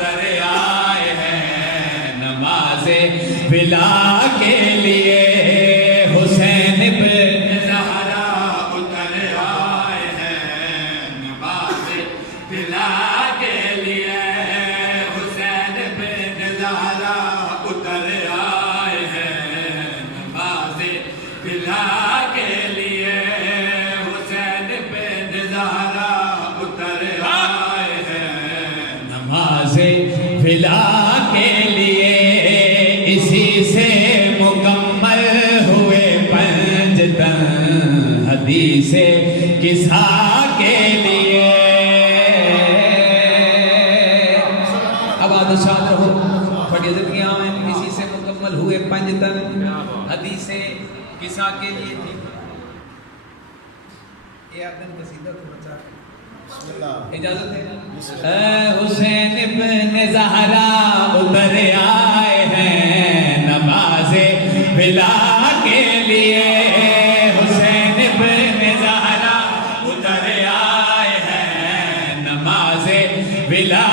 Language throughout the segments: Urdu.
اتر آئے ہیں نماز بلا کے لیے حسین ابن زہرا اتر آئے ہیں نماز بلا کے لیے حسین ابن زہرا اتر آئے ہیں نماز بلا کے لیے حسین ابن زہرا اتر آئے ہیں نماز بلا کے لیے اسی سے مکمل ہوئے پنجتن حدیث قصہ کے لیے اب آدھشات رہو بڑی زندگیاں میں اسی سے مکمل ہوئے پنجتن حدیث قصہ کے لیے تھی یہ آدم قصیدہ تھوڑا چاہتے اجازت ہے حسین ابن زہرا اتر آئے ہیں نماز بلا کے لیے حسین ابن زہرا اتر آئے ہیں نماز بلا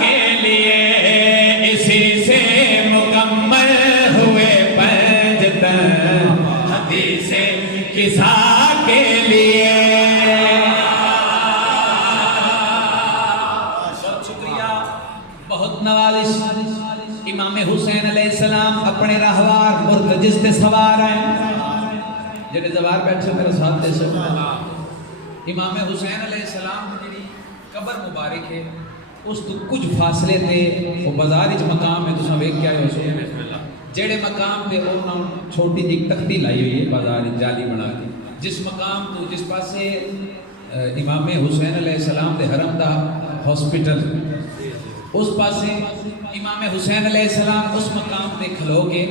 کے لیے اسی سے مکمل ہوئے پنجتن حدیث قصہ کے لیے نوازش امام حسین علیہ السلام اپنے راہوار مرتجز تے سوار ہیں جڑے زوار بیٹھے میرے ساتھ دے سکتا امام حسین علیہ السلام جڑی قبر مبارک ہے اس تو کچھ فاصلے تے وہ بازارج مقام ہے تساں ویکھ کے آئے ہو جڑے مقام تے انہاں چھوٹی جی تختی لائی ہوئی ہے بازار جالی بنا کے جس مقام تو جس پاسے امام حسین علیہ السلام دے حرم دا ہاسپٹل اس پاسے امام حسین علیہ السلام اس مقام تے کھلو کے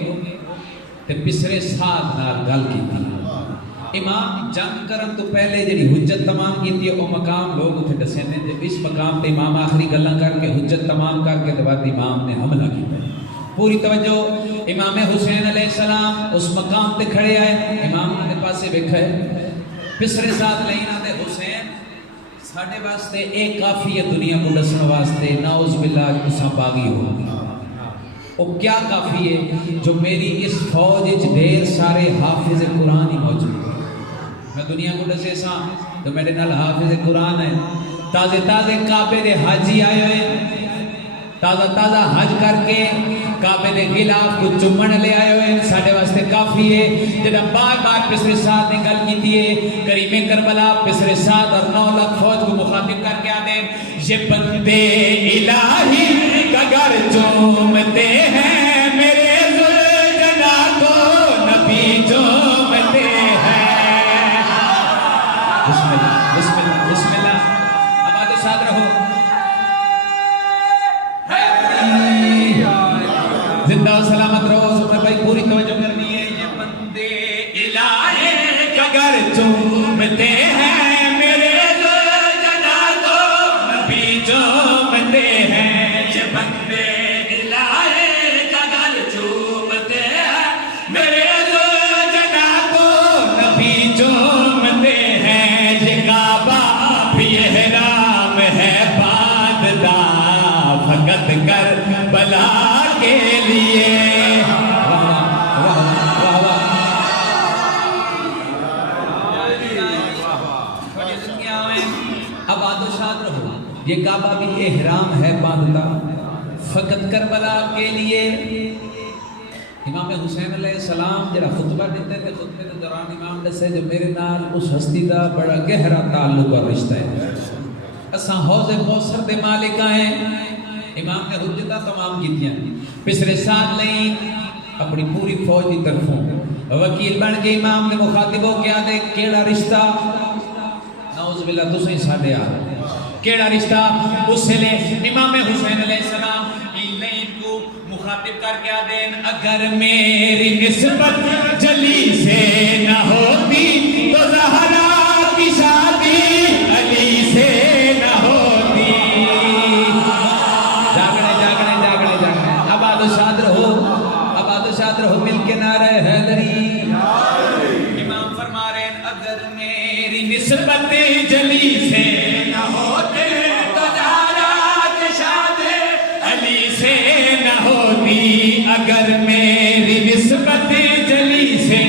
تے پسرے ساتھ نال گل کی تھی امام جنگ کرن تو پہلے جڑی حجت تمام کی تھی وہ مقام لوگ اتنے دسے نے جب اس مقام تے امام آخری گلاں کر کے حجت تمام کر کے بعد امام نے حملہ کیا پوری توجہ امام حسین علیہ السلام اس مقام تے کھڑے آئے امام نے پاسے بیٹھا ہے پسرے ساتھ لینا دے حسین ساڑھے واسطے ایک کافی ہے دنیا کو دسن واسطے نعوذ باللہ کسا باغی ہو وہ کیا کافی ہے جو میری اس فوج ڈھیر سارے حافظ قرآن ہی موجود میں دنیا کو دسے سا تو میرے نال حافظ قرآن ہے تازے تازے کعبے دے حاجی آئے ہوئے تازہ تازہ حج کر کے کعبے دے غلاف کو چمن لے آئے ہوئے ساڑھے واسطے کافی ہے جب بار بار پسر ساتھ نے گل کی دیئے کریم کربلا پسر ساتھ اور 9 لاکھ فوج کو مخاطب کر کے آتے یہ بندے الہی کا گر چومتے ہیں میرے ذوالجلالہ کو نبی چومتے ہیں بسم اللہ بسم اللہ بسم اللہ اب آگے ساتھ رہو زندہ و سلامت رہو سب نے بھائی پوری توجہ کرنی ہے یہ بندے الہی کا گر چومتے ہیں میرے ذوالجلالہ کو نبی چومتے ہیں یہ بندے الہی کا گر چومتے ہیں میرے ذوالجلالہ کو نبی چومتے ہیں یہ کعبہ بھی احرام ہے باندھا فقط کربلا کے لیے اب آدھشات رہو یہ کعبہ بھی احرام ہے باندھتا فقط کربلا کے لیے امام حسین علیہ السلام جرا خطبہ دیتے تھے خطبے کے دوران امام دسے جو میرے نال اس ہستی دا بڑا گہرا تعلق اور رشتہ ہے اساں حوض کوثر دے مالک ہیں امام نے حجتہ تمام کیتیاں پسرے ساتھ لیں اپنی پوری فوج کی طرفوں وکیل بن کے امام نے مخاطب ہو کیا دے کیڑا رشتہ نعوذ باللہ تو صحیح سادے آ کیڑا رشتہ اس سے لے امام حسین علیہ السلام کو مخاطب کر کے دین اگر میری نسبت جلی سے نہ ہوتی تو زہرا کی شادی علی سے نہ ہوتی شاد رہو مل کے نعرہ حیدری امام فرما رہے ہیں اگر میری نسبت جلی سے نہ ہوتے تو زہرا کی شادی علی ہوتی اگر میری نسبت جلی سے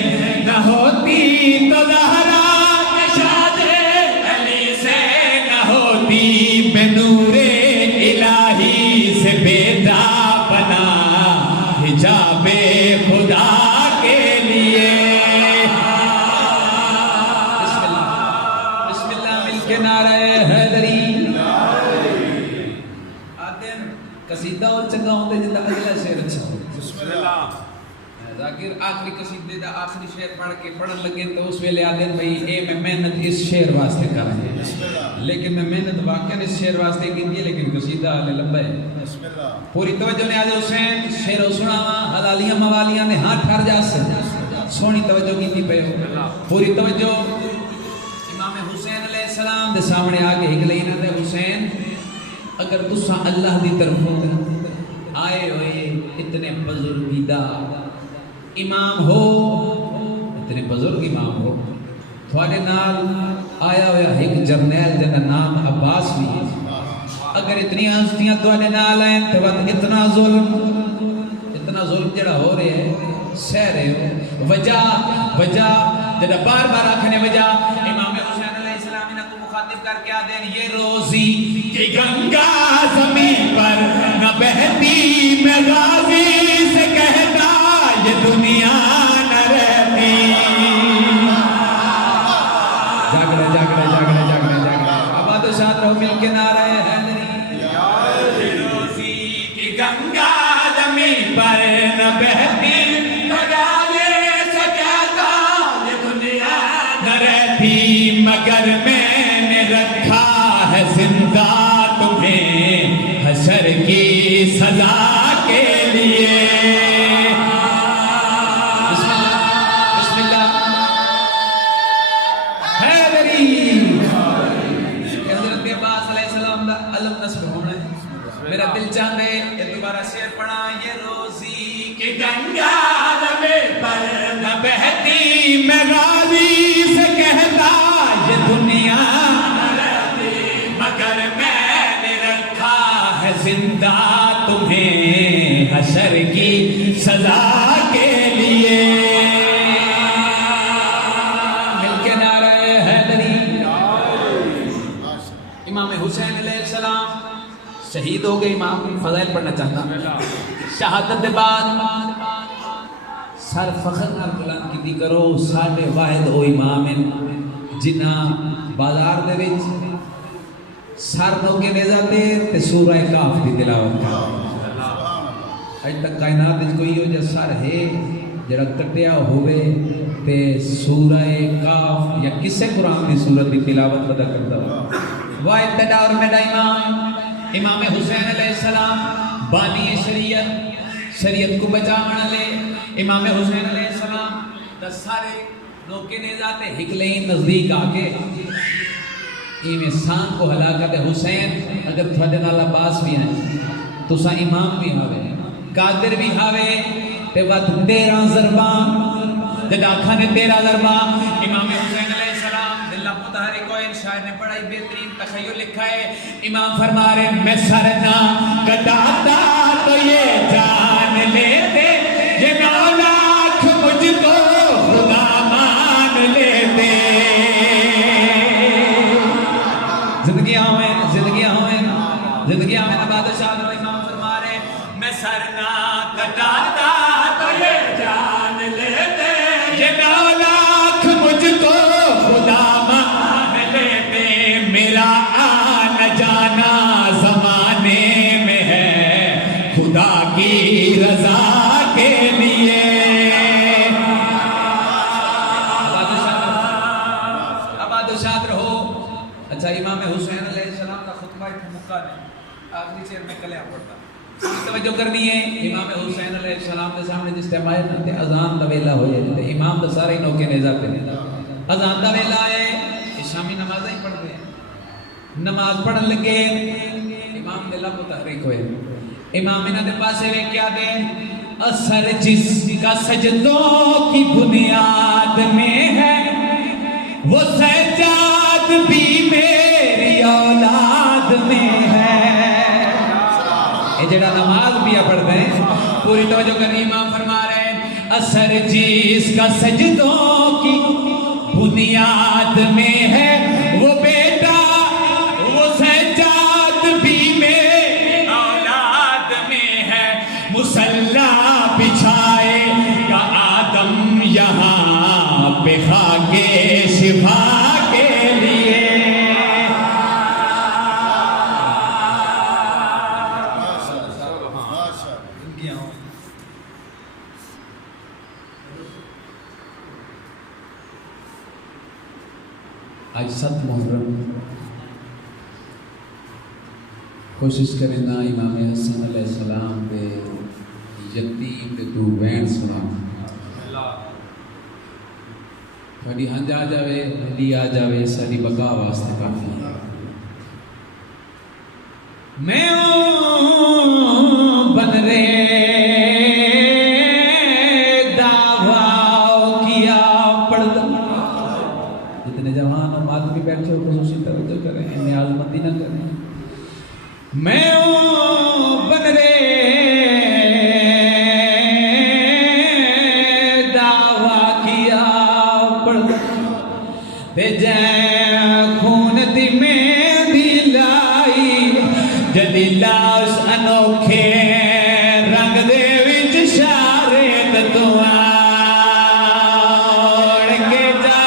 نہ ہوتی تو زہرا کے شاد علی سے نہ ہوتی بے نور الہی سے بیدا بنا حجاب خدا کے لیے بسم اللہ مل کے نعرہ حیدری قصیدہ اور چنگا ہوتا ہے جنہا اگلا شعر اچھا ہوتا بسم اللہ ذاکر آخری قصیدے دا آخری شعر پڑھ کے پڑھن لگے تو اس ویلے آدھے بھئی اے میں محنت اس شعر واسطے کر رہے ہیں لیکن میں محنت واقعا اس شعر واسطے کی دی لیکن قصیدہ آلے لمبا ہے پوری توجہ نے آدھے حسین شعر و سناوا حلالیاں موالیاں نے ہاتھ ٹھار جا سے سونی توجہ کی تھی پہ ہو پوری توجہ امام حسین علیہ السلام دے سامنے آگے ایک لئینا دے حسین اگر تسا اللہ دی طرف آئے ہوئے اتنے بزرگیدہ امام ہو اتنے بزرگ امام ہو تھوڑے نال آیا ہویا ایک جرنیل جنہ نام عباس بھی ہے اگر اتنی ہستیاں تھوڑے نال آئیں تو اتنا ظلم جڑا ہو رہے ہیں سہ رہے ہو وجہ جڑا بار بار آکھنے وجہ امام حسین علیہ السلام انہاں کو مخاطب کر کے آدھیں یہ روزی کہ گنگا زمین پر نہ بہتی میں غازی سے کہتا یہ دنیا نہ رہتی جاگ رہے اب آدھو ساتھ رہو مل کے نعرہ حیدری روزی کہ گنگا زمین پر نہ بہتی میں غازی سے کہتا یہ دنیا نہ رہتی مگر میں نے رکھا ہے زندہ تمہیں حشر کی سزا کے لیے بسم اللہ حیدری حضرت عباس علیہ السلام دا علم نصب ہونا ہے میرا دل چاہتا ہے کہ دوبارہ شعر پڑھا یہ روزی کہ گنگا زمین پر نہ بہتی میں غازی سے کہتا یہ دنیا مگر میں نے رکھا ہے زندہ تمہیں حشر کی سزا کے لیے مل کے نعرہ حیدری امام حسین علیہ السلام شہید ہو گئے امام فضائل پڑھنا چاہتا شہادت بعد سر فخر نال بلند کی دی کرو ساڈے واحد او امام جنہ بازار دے وچ سر نو کے نیزہ تے تے سورہ کاف دی تلاوت کر اج تک کائنات وچ کوئی ہو جا سر ہے جڑا کٹیا ہوئے تے سورہ کاف یا کسے قرآن دی سورت دی تلاوت پتہ کرتا ہو واحد تے دور میں امام حسین علیہ السلام بانی شریعت کو بچاونا لے امام حسین علیہ السلام دس سارے نوکے نیزاتے ہکلیں نزدیک آکے ایمیں سان کو ہلاکت حسین اگر تھوڑے نالا باس بھی ہیں تو سا امام بھی ہوئے قادر بھی ہوئے تے وقت 13 ضربان جد آکھا نے 13 ضربان امام حسین علیہ السلام دلہ متحرک و شاعر نے پڑھائی بہترین تخیل لکھا ہے امام فرما رہے میں سرنا کٹاتا تو یہ جان لیتے یہ 9 لاکھ مجھ کو خدا مان لیتے زندگیاں میں نباد شاہ رو امام فرما رہے میں سرنا کٹاتا تو یہ جان لیتے یہ 9 لاکھ مجھ کو خدا مان لیتے میرا آنا جانا زمانے میں ہے خدا کی رضا کے لیے آباد و شاد رہو اچھا امام حسین علیہ السلام کا خطبہ مکہ نہیں آخری شعر میں کلیاں پڑھتا توجہ کرنی ہے امام حسین علیہ السلام کے سامنے جس ٹائم آئے نا تے اذان دا ویلا ہو جائے امام دا سارے نوکے نیزہ پہ اذان دا ویلا ہے شامی نماز ہی پڑھتے ہیں نماز پڑھن لگے امام دے لب تحریک ہوئے امام انہاں دے پاسے وے کیا دے اثر جس کا سجدوں کی بنیاد میں ہے وہ سجاد بھی میری اولاد میں ہے یہ جڑا نماز بھی پڑھتے ہیں پوری توجہ کریں، امام فرما رہے ہیں اثر جس کا سجدوں کی بنیاد میں ہے وہ بیٹا، وہ سجاد بھی میں اولاد میں ہے، مصلا بچھائے گا آدم یہاں پہ خاک شفا کے لیے۔ آج 7 محرم، کوشش کریں نا امام حسن علیہ السلام پہ یتیم پہ تو وین سنا تھوڑی ہنج آ جاوے، ہنڈی آ جاوے، ساری بقا واسطے کافی ہے۔ میں بن رے دعویٰ کیا پڑھتا، جتنے جوان و مات بھی بیٹھے ہو خصوصی توجہ کریں، نیاز مندی نہ کریں۔ میں بن رے دعویٰ کیا پڑھتا، بھیجے خون دی میں دلائی، جدی لاش انوکھے رنگ دے وچ شارے تو آڑ کے جا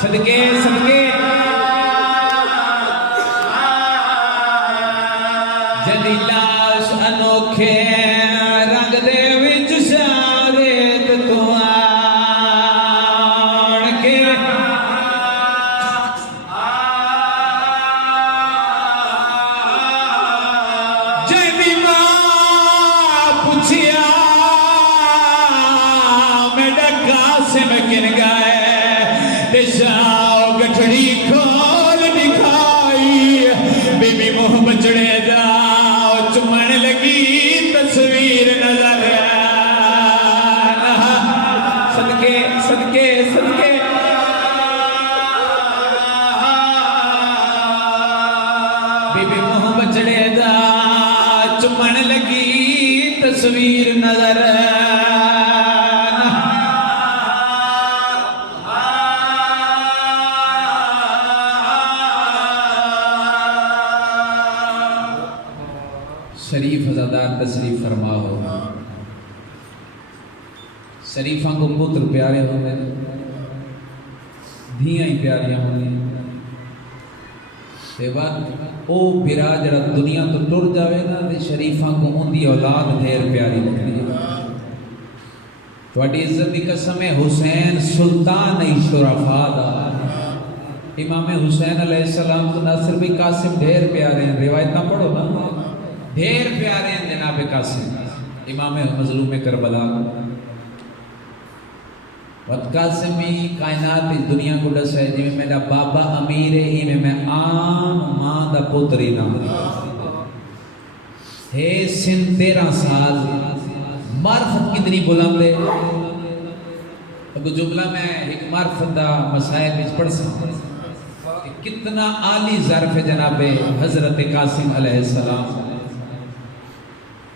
صدقے صدقے، جدی لاش انوکھے رنگ دے وچ شارے تو آڑ کے جدی ماں پوچھیا میرا قاسم کن گئے، دشاؤ گٹھڑی کھول دکھائی، بی بی منہ بچڑے جاؤ چمن لگی تصویر نظر صدقے صدقے صدقے، بی بی منہ بچڑے جاؤ چمن لگی تصویر نظر شریف ازادار تشریف فرما ہو، شریفاں کو پتر پیارے ہو گئے، دھیاں ہی پیاریاں ہوں گی، تے وقت او برا جڑا دنیا تو ٹر جاوے نا تے شریفاں کو ان دی اولاد ڈھیر پیاری لگتی ہے۔ تھوڑی عزت دی قسم ہے، حسین سلطان شرفاء دا، امام حسین علیہ السلام تو ناصر بھی قاسم ڈھیر پیارے ہیں، روایتاں پڑھو نا، ڈھیر پیارے ہیں جناب قاسم امام مظلوم کربلا۔ وقت قاسم بھی کائنات اس دنیا کو ڈس ہے، جی میں میرا بابا امیر ہے، ہی میں عام ماں دا پتری نام ہے، سن 13 سال، معرفت کتنی بلند ہے۔ اب جملہ میں ایک معرفت دا مسائل وچ پڑھ سکتا کہ کتنا عالی ظرف ہے جناب حضرت قاسم علیہ السلام۔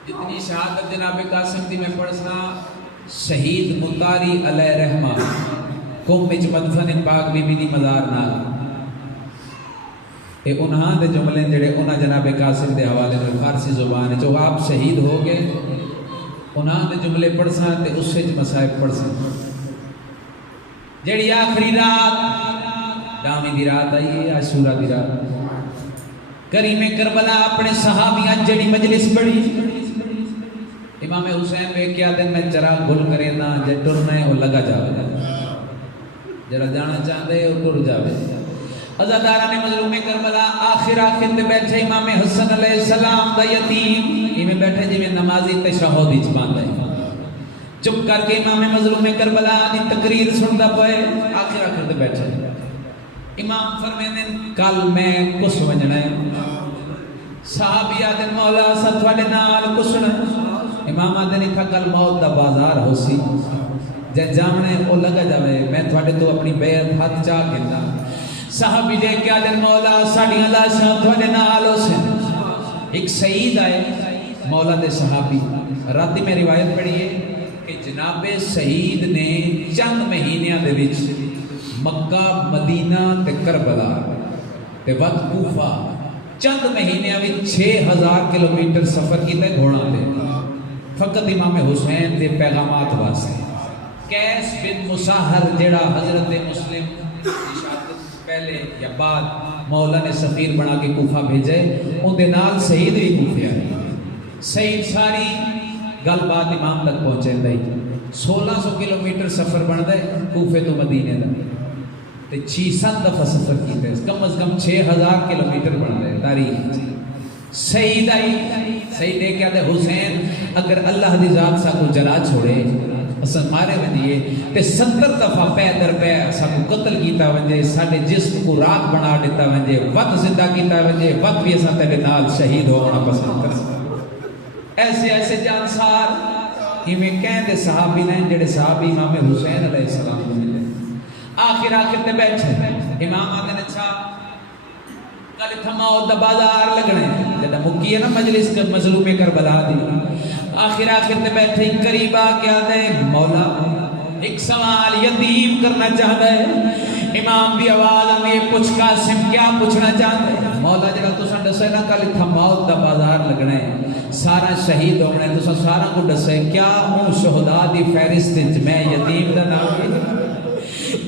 جتنی شہادت جناب قاسم دی میں پڑھنا، شہید مطاری علیہ رحمہ قوم وچ مدفن پاک بی بی دی مزار نال، اے انہاں دے جملے جڑے انہاں جناب قاسم دے حوالے میں فارسی زبان ہے، جو آپ شہید ہو گئے انہاں دے جملے پڑھ ساں تے اس وچ مصائب پڑھ ساں۔ جڑی آخری رات دامی دی رات آئی ہے، عاشورہ دی رات، کریم کربلا اپنے صحابیاں جڑی مجلس پڑھی، امام حسین وے کیا دن میں چراغ گل کرے نا، جے ٹرنا ہے وہ لگا جاوے، جڑا جانا چاہتے وہ ٹر جاوے۔ عزاداران مظلوم کربلا آخر تے بیٹھے امام حسن علیہ السلام دا یتیم، میں بیٹھے جی میں نمازی تشہد وچ باندھا ہے، چپ کر کے امام مظلوم کربلا دی تقریر سندا پئے، آخر تے بیٹھے امام فرمیندے کل میں کس وجنا ہے، صحابی آدن مولا ست والے نال کسنا، امام آدن تھا کل موت دا بازار ہو سی، جے جامنے او لگا جاوے میں تھوڑے تو اپنی بیعت ہاتھ چاہ گندا، صحابی دے کے آدن مولا ساڑی اللہ شاہ تھوڑے نال ہو سے، ایک سعید آئے مولا دے صحابی راتی میں روایت پڑھی ہے کہ جناب شہید نے چند مہینیاں دے وچ مکہ مدینہ تے کربلا تے وقت کوفہ چند مہینیاں وچ 6000 کلومیٹر سفر کیتا ہے گھوڑا تے فقط امام حسین دے پیغامات واسطے قیس بن مساہر جڑا حضرت مسلم کی شہادت پہلے یا بعد مولا نے سفیر بنا کے کوفہ بھیجے ان دے نال شہید بھی کوفے آئے شہید ساری گل بات امام تک پہنچے دائی 1600 کلومیٹر سفر بنتا ہے کوفے تو مدینے دا تے 600 دفعہ سفر کیتے ہیں کم از کم 6000 کلومیٹر بنتا ہے تاریخ شہید آئی شہید ہے کیا دے حسین اگر اللہ دی ذات سا کو جلا چھوڑے اساں مارے ونجیے تے 70 دفعہ پے در پے اساں کو قتل کیتا ونجے ساڈے جسم کو راکھ بنا دیتا ونجے وقت زندہ کیتا ونجے وقت بھی اساں تیرے نال شہید ہونا پسند کریں ایسے ایسے جانسار ہی میں کہیں دے صحابی نے جڑے صحابی امام حسین علیہ السلام کو ملے آخر تے بیٹھے امام آدھے نے چھا کل تھماؤ دا بازار لگنے جدہ مکی ہے نا مجلس کے مظلوم کربلا دی آخر تے بیٹھے قریب آ کے آدھے مولا ایک سوال یتیم کرنا چاہتا ہے امام بھی آواز آنے پوچھ قاسم کیا پوچھنا چاہتا ہے مولا جڑا تو سن دسے نا کل تھماؤ دا بازار لگنے سارا شہید ہونے تو سارا کو دسے کیا ہوں شہداء دی فہرست میں یتیم دا نام ہے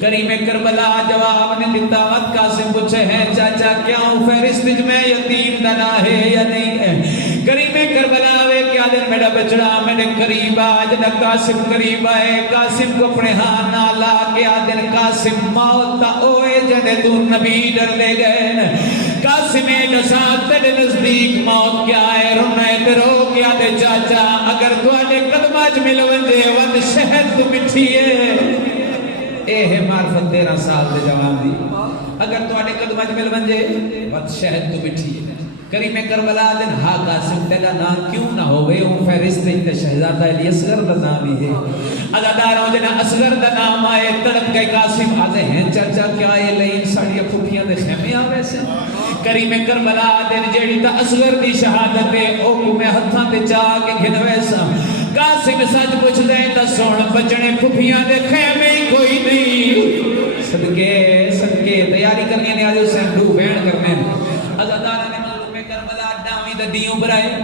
کریم کربلا جواب نے دیتا وقت قاسم پوچھے ہیں چاچا کیا ہوں فہرست میں یتیم دا نام ہے یا نہیں ہے کریم کربلا وے کیا دن میرا بچڑا میرے قریب آج نہ قاسم قریب آئے قاسم کو اپنے ہاں نہ لا کے آدن قاسم موت تا اوئے جنے تو نبی ڈر لے گئے قاسم نسات تیرے نزدیک موت کیا ہے رونے تے رو کیا دے چاچا اگر تواڈے قدماں مل ونجے ود شہد تو مٹھی ہے اے ہے معرفت 13 سال دے جوان دی اگر تواڈے قدماں مل ونجے ود شہد تو مٹھی ہے کریم کربلا دن ہاں قاسم تیرا نام کیوں نہ ہوئے ہوں فہرست تے شہزادہ علی اصغر دا نام ہی ہے اداداروں جنا اصغر دا نام آئے تڑپ گئے قاسم آدھے ہیں چاچا کیا یہ لئین ساڑیا پھوٹیاں دے خیمے آوے سے کریم کربلا دن جیڑی تا اصغر دی شہادت ہے او کو میں ہتھاں تے چاہ کے گھنوے سا قاسم سچ پوچھ دیں تا سوڑ بچنے پھوٹیاں دے خیمے کوئی نہیں صدقے صدقے تیاری کرنی ہے آج حسین ڈو بین کرنے اداداروں نے کربلا ڈامی دا دیوں برائے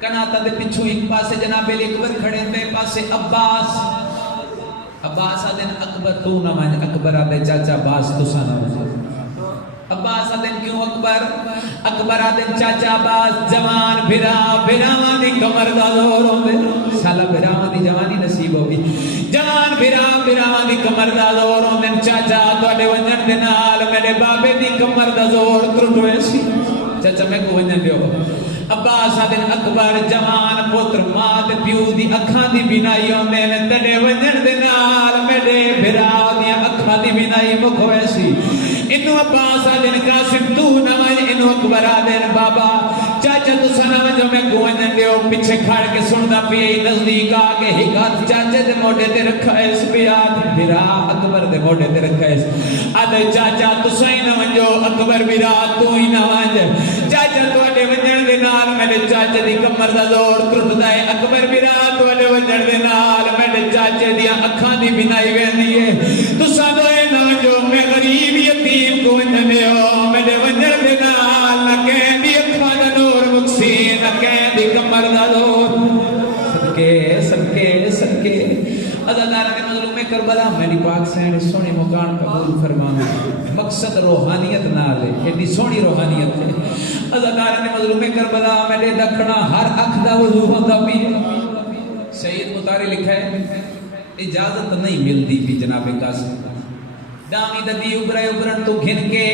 کناتا دے پچھو ایک پاسے جناب علی اکبر کھڑے تے پاسے عباس آدھن اکبر تو نہ مانج اکبر آدھے چاچا عباس تو سا نہ مانج عباس آدھن کیوں اکبر آدھن چاچا عباس جوان بھراوان دی کمر دا زور ہوندے سالا بھراوان دی جوانی نصیب ہوگی جوان بھراوان دی کمر دا زور ہوندے چاچا توڑے ونجن دے نال میرے بابے دی کمر دا زور ترٹوے سی چاچا میں کو ونجن دیو عباس آدھن اکبر جوان پتر ماں دے پیو دی اکھاں دی بینائی ہوندے تڑے ونجن دے نال میرے بھراو دی اکھاں دی بینائی مکھوے سی انو عباس آدھن قاسم تو نمائن انو اکبر آدھن بابا چاچا تو سنم جو میں گوئنن دیو پچھے کھڑ کے سندا پیئی نزدیک آگے ہی گات چاچے دے موڑے تے رکھا اس پیاد بھرا اکبر دے موڑے تے رکھا اس آدھے چاچا تو سوئی نمائن جو اکبر بھرا تو ہی نمائن چاچا تو اڈے ونجن دے نال میرے چاچے دی کمر دا زور ترٹ دائے اکبر بھرا تو اڈے ونجن دے نال میرے چاچے دیا اکھاں دی بینائی ویندی ہے تو سادوئے نمائن جو میں غریب یتیم کو ونجن دیو میرے ونجن دے نال نکین دی اکھاں دا نور مکسین نکین دی کمر دا زور صدقے ازادارہ کے مظلوم کربلا میری پاک سین سونی مکان قبول فرمانا مقصد روحانیت نہ لے ایڈی سونی روحانیت لے ازادارہ کے مظلوم کربلا میرے دکھنا ہر اکھ دا وضو ہوتا بھی سید مطاری لکھا ہے اجازت نہیں ملتی بھی جناب قاسم دامی ددی ابرن تو گھن کے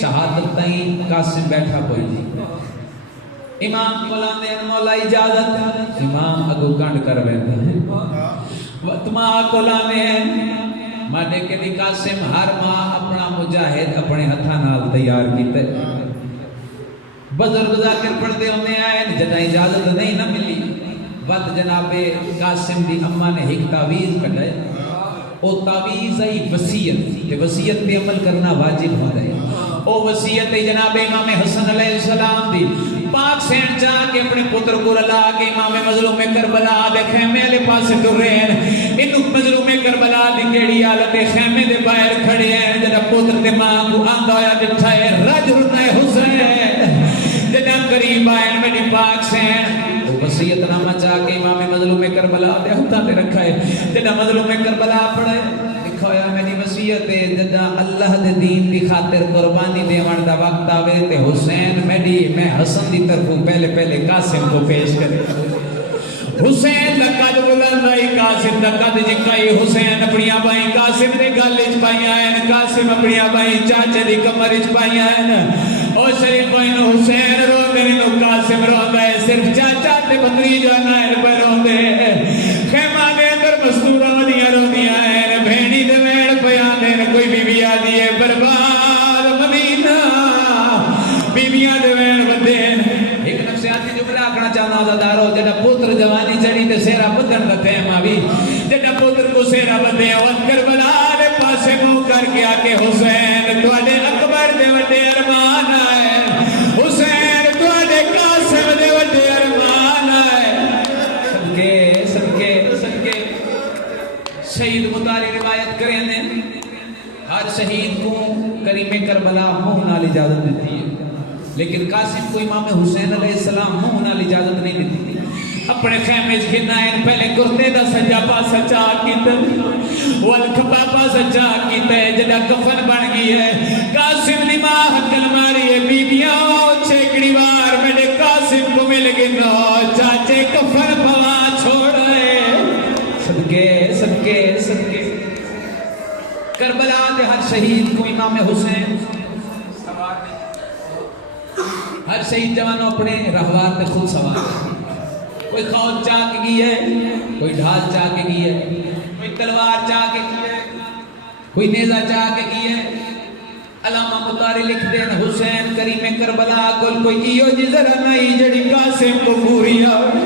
شہادت تائیں قاسم بیٹھا کوئی دی امام کولان دے مولا اجازت امام اگو کنڈ کر بیٹھے ہیں وطمہ کولان دے مانے کے دی قاسم ہر ماہ اپنا مجاہد اپنے ہتھا نال تیار کیتے بزرگ ذاکر پڑھتے ہونے آئے جدہ اجازت نہیں نہ ملی وقت جناب قاسم دی اممہ نے ایک تعویز کٹھائے او تعویز ای وسیعت وسیعت پہ عمل کرنا واجب ہو گئے او وسیعت جناب امام حسن علیہ السلام دی پاک سین جا کے اپنے پتر کو لا کے امام مظلوم کربلا دے خیمے والے پاسے ٹر رہے ہیں. انہوں مظلوم کربلا دی کیڑی حالت خیمے دے باہر کھڑے ہیں. جڑا پتر تے ماں کو آندا ہویا ڈٹھا ہے رج رنا حسین. جڑا قریب آئے میری پاک سین وصیت نامہ چاہ کے امام مظلوم کربلا دے ہتھاں تے رکھا ہے. جڑا مظلوم کربلا پڑھے ہویا میری وصیت ہے جدا اللہ دے دین دی خاطر قربانی دیوان دا وقت آوے تے حسین میں حسن دی طرفوں پہلے قاسم کو پیش کرے. حسین دا قد بلند آئی قاسم دا قد جکائی. حسین اپنی آبائیں قاسم دے گالج پائی آئین. قاسم اپنی آبائیں چاچے دی کمرچ پائی آئین. او شریف بھائی نو حسین رو دے نو قاسم رو دے. صرف چاچا تے بندری جو آئین پر رو دے. خیمہ دے اندر مستورہ دیا رو دیا ہے. بھینی دے ویڑ پیان دین کوئی بی بی آدھی ہے برباد مدینہ. بی بی آدھے ویڑ بدین. ایک نفسیاتی جملہ آکھنا چاہنا آزادارو جڑا پتر جوانی چڑی تے سیرہ بدن دا تیمہ بھی. جڑا پتر کو سیرہ بدے وقت کربلا دے پاسے منہ کر کے آکے حسین تواڈے اکبر دے وڈے ارمان آئے. حسین تواڈے قاسم دے وڈے ارمان آئے. صدقے شہید متعالی روایت کریں نے ہر شہید کو کریم کربلا منہ نال اجازت دیتی ہے لیکن قاسم کو امام حسین علیہ السلام منہ نال اجازت نہیں دیتی تھی. اپنے خیمے گھنائیں پہلے کرتے دا سجا پاسا چاہ کیتا والکھبا پاسا چاہ کیتا ہے. جڑا کفن بن گئی ہے قاسم دی ماں حقل ماری ہے. بیبیاں چھیکڑی وار میرے قاسم کو مل گئی نو چاچے کفن پوا چھوڑ رہے. صدقے کربلا دے ہر شہید کو امام حسین سوار نہیں. ہر شہید جوانوں اپنے رہوار تے خود سوار. کوئی خوف چاہ کے گئی ہے, کوئی ڈھال چاہ کے گئی ہے, کوئی تلوار چاہ کے گئی ہے, کوئی نیزہ چاہ کے گئی ہے. علامہ مطاری لکھ دین حسین کریم کربلا کوئی ایو جی ذرا نہیں جڑی قاسم کو پوری آوے.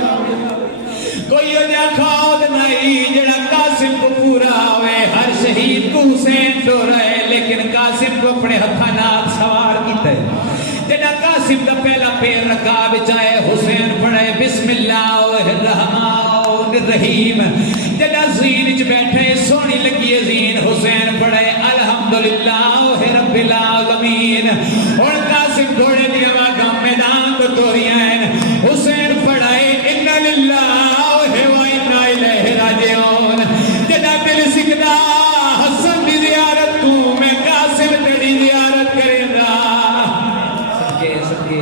کوئی جا خوف نہیں جڑا قاسم کو پورا آوے. ہر شہید کو حسین تو رہے لیکن قاسم کو اپنے ہتھانات سوار کیتا ہے. جڑا قاسم کا پہلا پیر رکھا بچائے حسین پڑھے بسم اللہ الرحمن الرحیم. جڑا زین وچ بیٹھے سونی لگی ہے زین حسین پڑھے الحمدللہ رب العالمین. اور قاسم گھوڑے دی آواز میدان کو توریاں ہیں. حسین پڑھے ان للہ و انا الیہ راجعون. جڑا دل سکدا حسن دی زیارت کو میں قاسم تیری زیارت کریں گا. سکے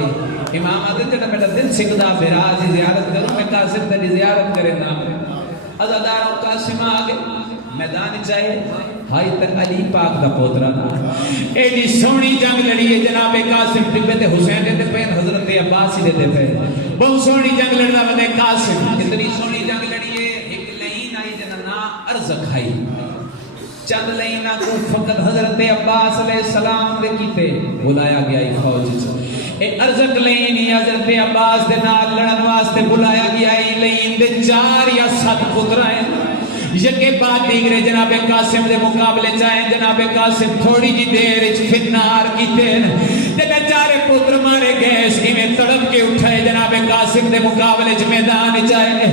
امام آدھے جڑا میرا دل سکدا بیراز دی زیارت کروں میں قاسم تیری زیارت کریں گا. عزاداروں قاسم آگے میدان چاہے ہائی تک علی پاک دا پوترا ایڈی سونی جنگ لڑی ہے. جناب قاسم ٹبے تے حسین دے پین حضرت عباس دے پین بہت سونی جنگ لڑنا بنے قاسم. اتنی سونی جنگ لڑی ہے. ایک لین آئی جنہ نا ارزق آئی. چند لینہ کو فقط حضرت عباس علیہ السلام دے کیتے بلایا گیا ہی فوج. اے ارزق لین ہی حضرت عباس دے نال لڑن واسطے بلایا گیا ہی. لین دے 4 یا 7 پتر ہیں. یکے بعد دیگرے جناب قاسم دے مقابلے چاہیں. جناب قاسم تھوڑی جی دیر فنار کیتے ہیں. جگہ 4 پتر مارے گئے انہیں تڑپ کے اٹھائے. جناب قاسم دے مقابلے میدان چاہے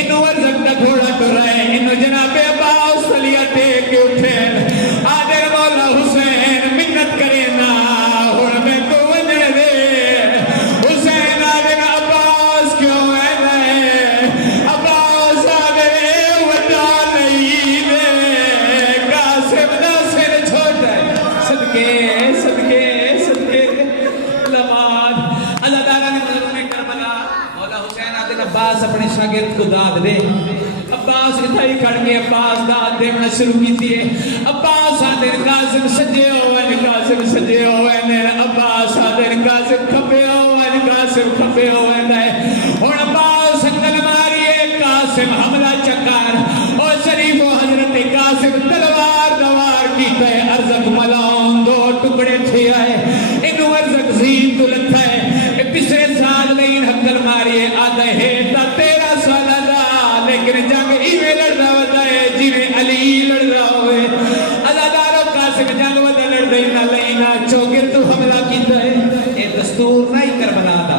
انہوں ارزق دا گھوڑا ٹر رہے. انہوں جناب عباس صلیہ ٹیک کے اٹھے آدھر مولا حسین منت کرے نا اور میں کو وجہ دے. حسین آدھر عباس کیوں ہے نئے عباس آدھر وڈا نہیں دے قاسم دا سر چھوٹا ہے. صدقے لماد اللہ تعالیٰ نے مظلوم کربلا مولا حسین آدھر عباس اپنے شاگرد کو داد دے. عباس اتھائی کھڑ کے عباس داد دینا شروع کی تھی. عباس آدھر قاسم سجے ہوئے قاسم سجے ہوئے. عباس آدھر قاسم کھپے ہوئے قاسم کھپے ہوئے. اور عباس اکل ماری قاسم حملہ چکار اور شریف و حضرت قاسم تلوار دوار کی تے ارزق ملون 2 ٹکڑے تھے آئے. انہوں ارزق زین تو لکھا ہے پسے سال لین حقل ماری آدھے ہیتا 13 سالہ دا لیکن جنگ ایوے لڑنا ہوتا ہے جیوے علی لڑنا ہوئے. عزاداروں قاسم جنگ ودا لڑ دینا لینا چوگر تو حملہ کیتا ہے. اے دستور نہیں کربلا دا.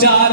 4